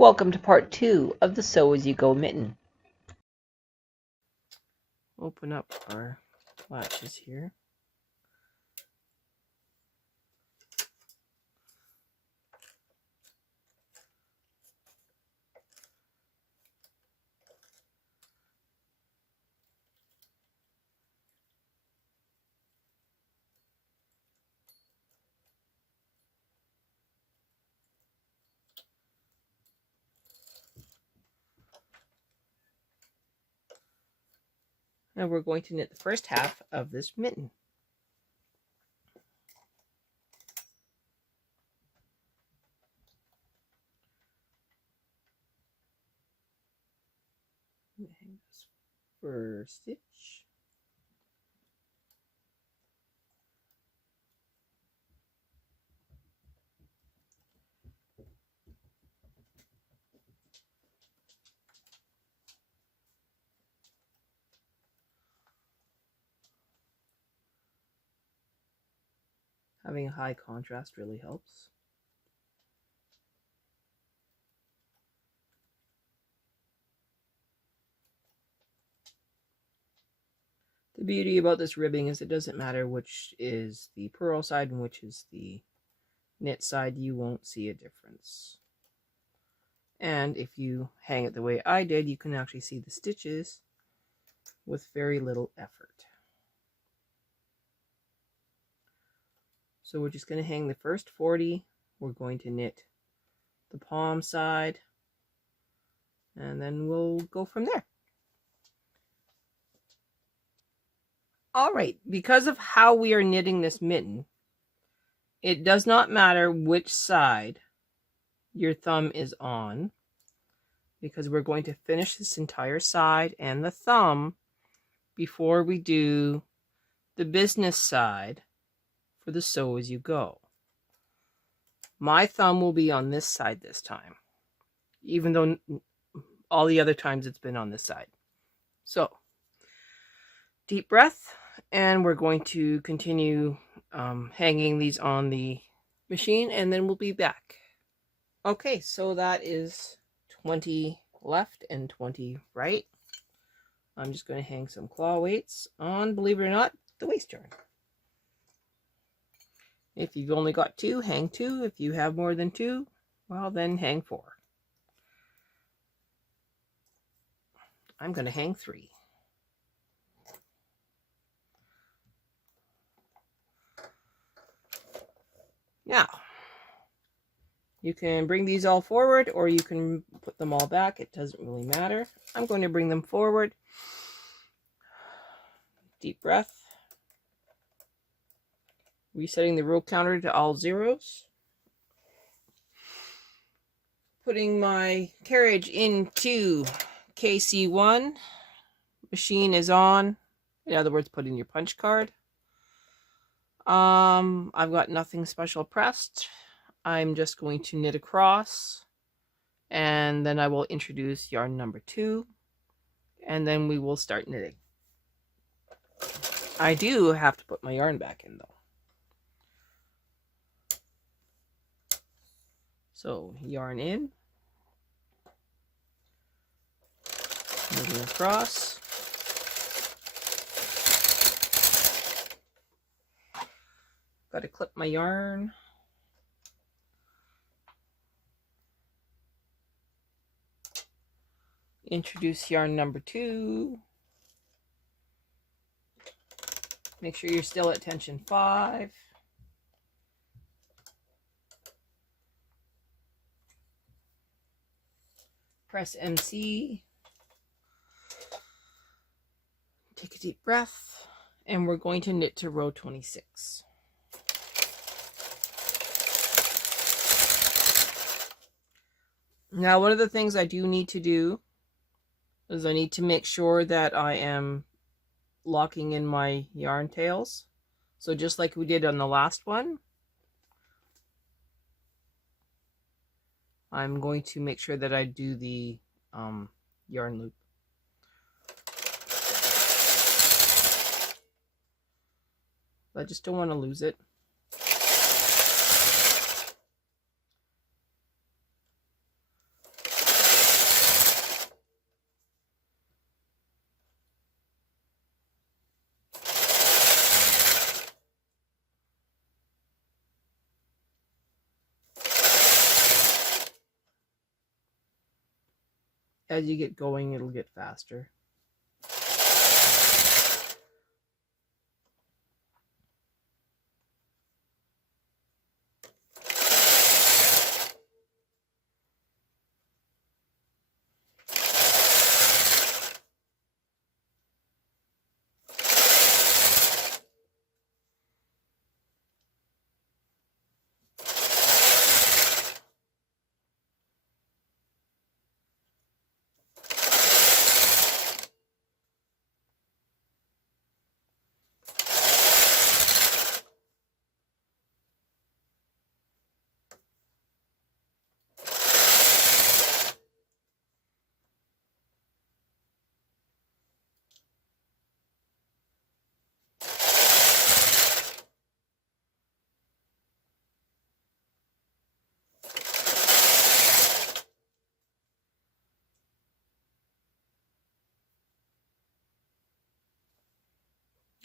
Welcome to part 2 of the Sew As You Go mitten. Open up our latches here. And we're going to knit the first half of this mitten. Hang this first stitch. Having a high contrast really helps. The beauty about this ribbing is it doesn't matter which is the purl side and which is the knit side, you won't see a difference. And if you hang it the way I did, you can actually see the stitches with very little effort. So we're just going to hang the first 40. We're going to knit the palm side, and then we'll go from there. All right, because of how we are knitting this mitten, it does not matter which side your thumb is on, because we're going to finish this entire side and the thumb before we do the business side for the Sew As You Go. My thumb will be on this side this time, even though all the other times it's been on this side. So, deep breath, and we're going to continue hanging these on the machine, and then we'll be back. Okay, so that is 20 left and 20 right. I'm just going to hang some claw weights on, believe it or not, the waist yarn. If you've only got 2, hang 2. If you have more than 2, well then hang 4. I'm going to hang 3. Now, you can bring these all forward or you can put them all back. It doesn't really matter. I'm going to bring them forward. Deep breath. Resetting the row counter to all zeros. Putting my carriage into KC1. Machine is on. In other words, put in your punch card. I've got nothing special pressed. I'm just going to knit across, and then I will introduce yarn number 2, and then we will start knitting. I do have to put my yarn back in though. So yarn in, moving across. Got to clip my yarn. Introduce yarn number 2. Make sure you're still at tension 5. Press MC. Take a deep breath, and we're going to knit to row 26. Now, one of the things I do need to do is I need to make sure that I am locking in my yarn tails. So just like we did on the last one, I'm going to make sure that I do the yarn loop. I just don't want to lose it. as you get going, it'll get faster.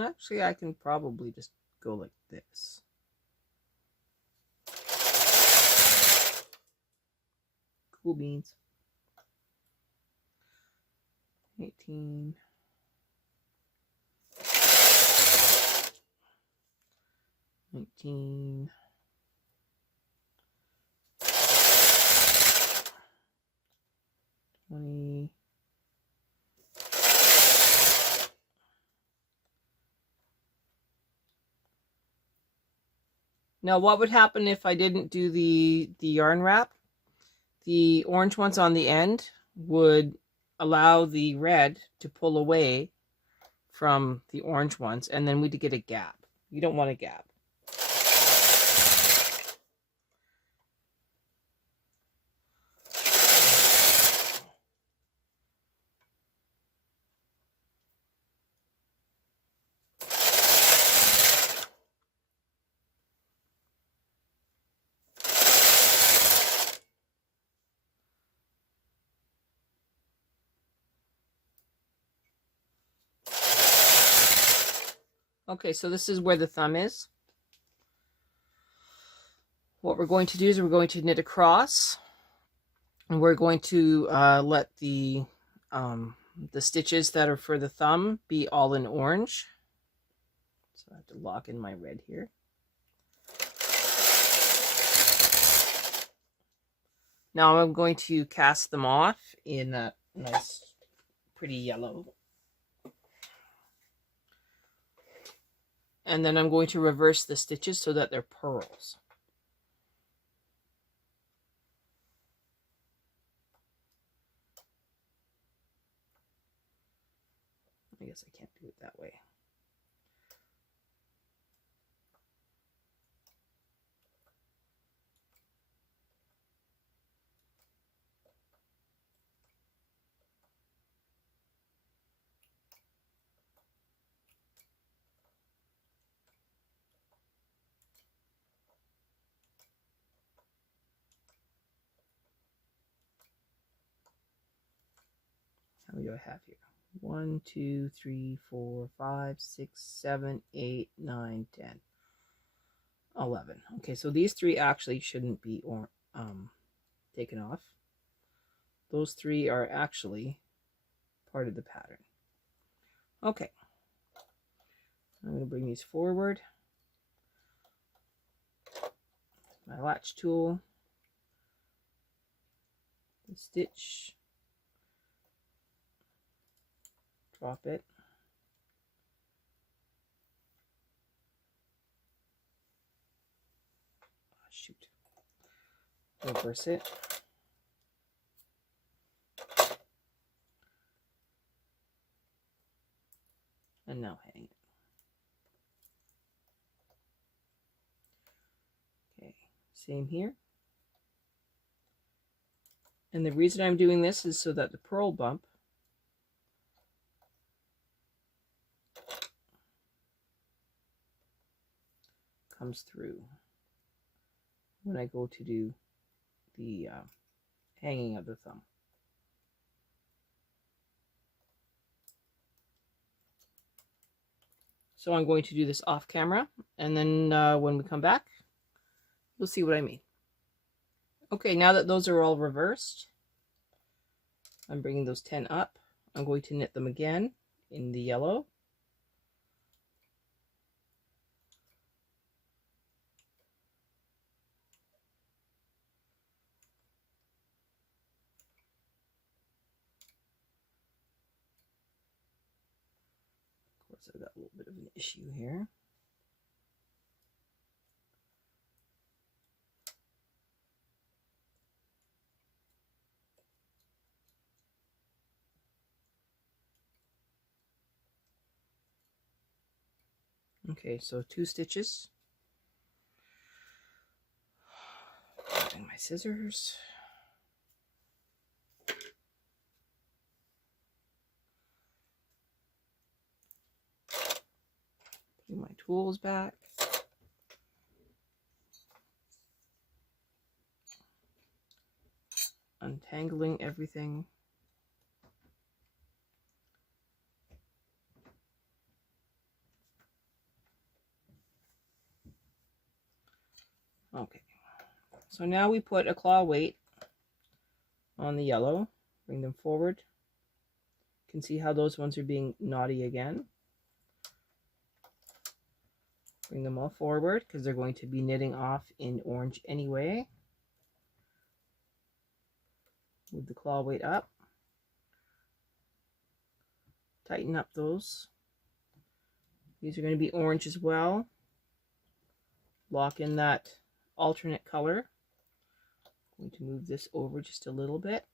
Actually, I can probably just go like this. Cool beans. 18. 19. 20. Now, what would happen if I didn't do the yarn wrap? The orange ones on the end would allow the red to pull away from the orange ones, and then we'd get a gap. You don't want a gap. Okay, so this is where the thumb is. What we're going to do is we're going to knit across, and we're going to let the stitches that are for the thumb be all in orange. So I have to lock in my red here. Now I'm going to cast them off in that nice, pretty yellow. And then I'm going to reverse the stitches so that they're purls. I guess I can't do it that way. How many do I have here? 1, 2, 3, 4, 5, 6, 7, 8, 9, 10, 11. Okay, so these three actually shouldn't be taken off. Those three are actually part of the pattern. Okay, I'm going to bring these forward. My latch tool, the stitch, drop it, shoot, reverse it, and now hang it. Okay, same here. And the reason I'm doing this is so that the purl bump comes through when I go to do the hanging of the thumb. So I'm going to do this off camera, and then when we come back, you'll see what I mean. Okay, now that those are all reversed, I'm bringing those 10 up. I'm going to knit them again in the yellow. Of course, I've got a little bit of an issue here. Okay, so 2 stitches. And my scissors. Putting my tools back. Untangling everything. Okay, so now we put a claw weight on the yellow, bring them forward. You can see how those ones are being knotty again. Bring them all forward because they're going to be knitting off in orange anyway. Move the claw weight up. Tighten up those. These are going to be orange as well. Lock in that alternate color. I'm going to move this over just a little bit.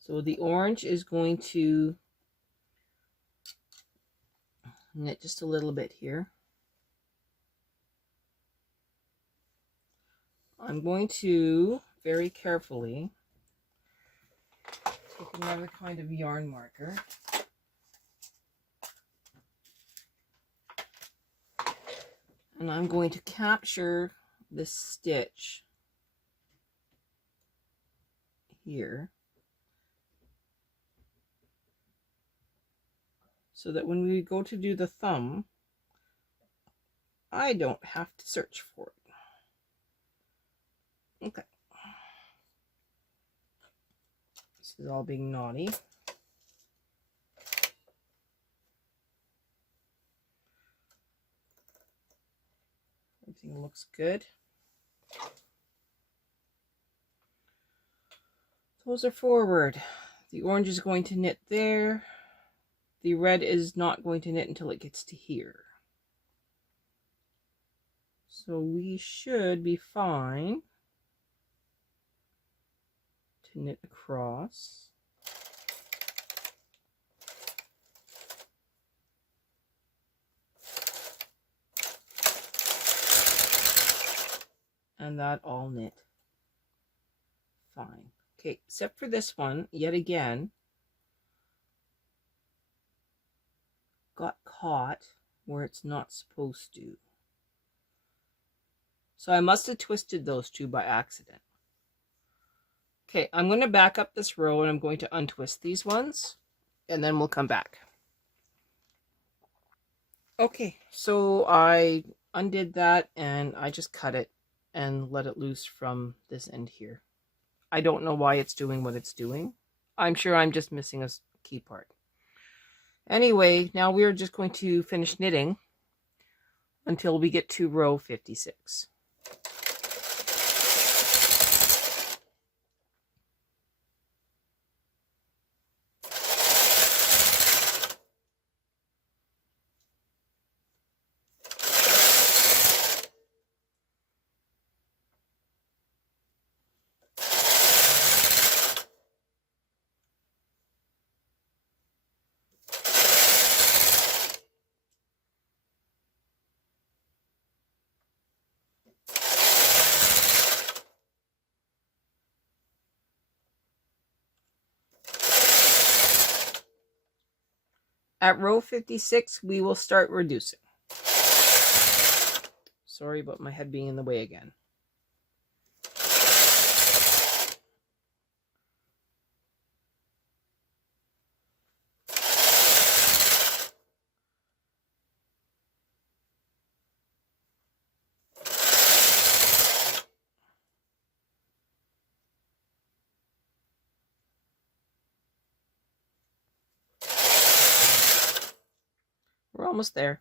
So the orange is going to knit just a little bit here. I'm going to very carefully take another kind of yarn marker and I'm going to capture this stitch here so that when we go to do the thumb, I don't have to search for it. Okay. This is all being naughty. Everything looks good. Those are forward. The orange is going to knit there. The red is not going to knit until it gets to here. So we should be fine to knit across. And that all knit fine. Okay, except for this one, yet again, got caught where it's not supposed to. So I must have twisted those two by accident. Okay, I'm going to back up this row and I'm going to untwist these ones and then we'll come back. Okay, so I undid that and I just cut it and let it loose from this end here. I don't know why it's doing what it's doing. I'm sure I'm just missing a key part. Anyway, now we're just going to finish knitting until we get to row 56. At row 56, we will start reducing. Sorry about my head being in the way again. almost there.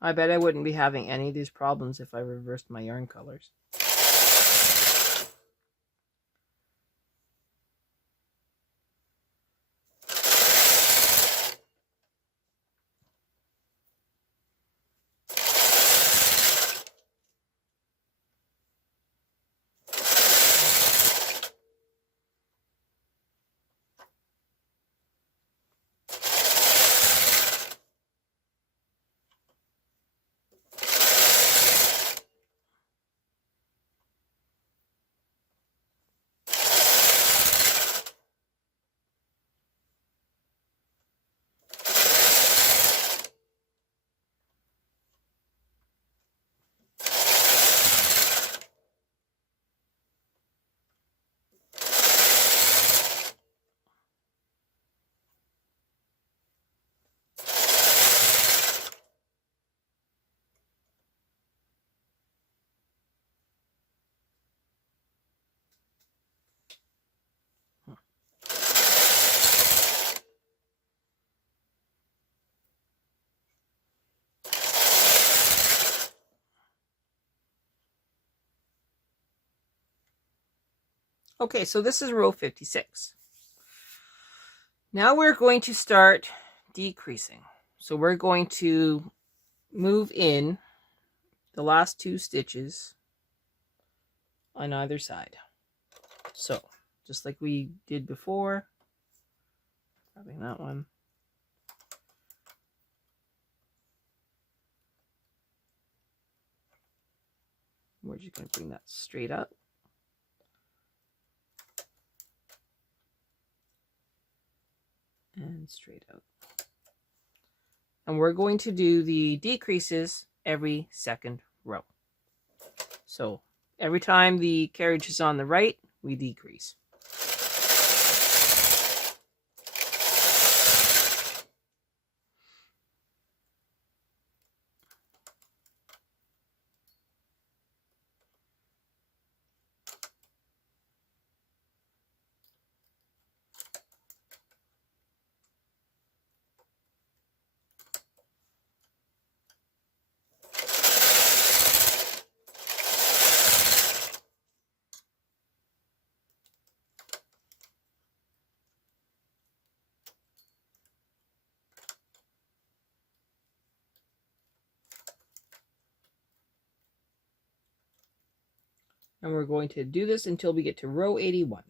I bet I wouldn't be having any of these problems if I reversed my yarn colors. Okay, so this is row 56. Now we're going to start decreasing. So we're going to move in the last 2 stitches on either side. So just like we did before, grabbing that one. We're just going to bring that straight up. And straight out. And we're going to do the decreases every second row. So every time the carriage is on the right, we decrease. And we're going to do this until we get to row 81.